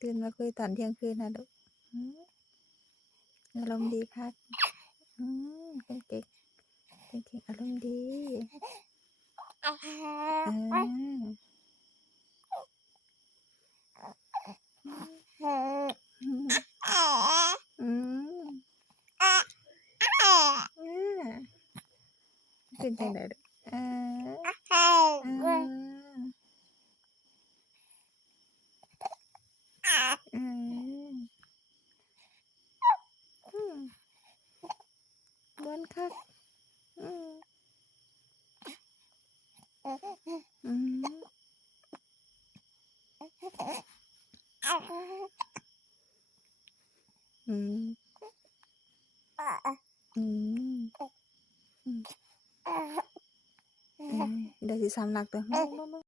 ตื่นมาคุยตอนเที่ยงคืนนะลูกอารมณ์ดีพักเป็นเก่งเป็นเก่งอารมณ์ดีอ่าอืมอืมอ่าเป็นจังไดลูกอ่าอ่าอืมอืมม่ว นคักอืมอืมอืมอืมอืมอืมเดี๋ยวสิสำลักเด้อ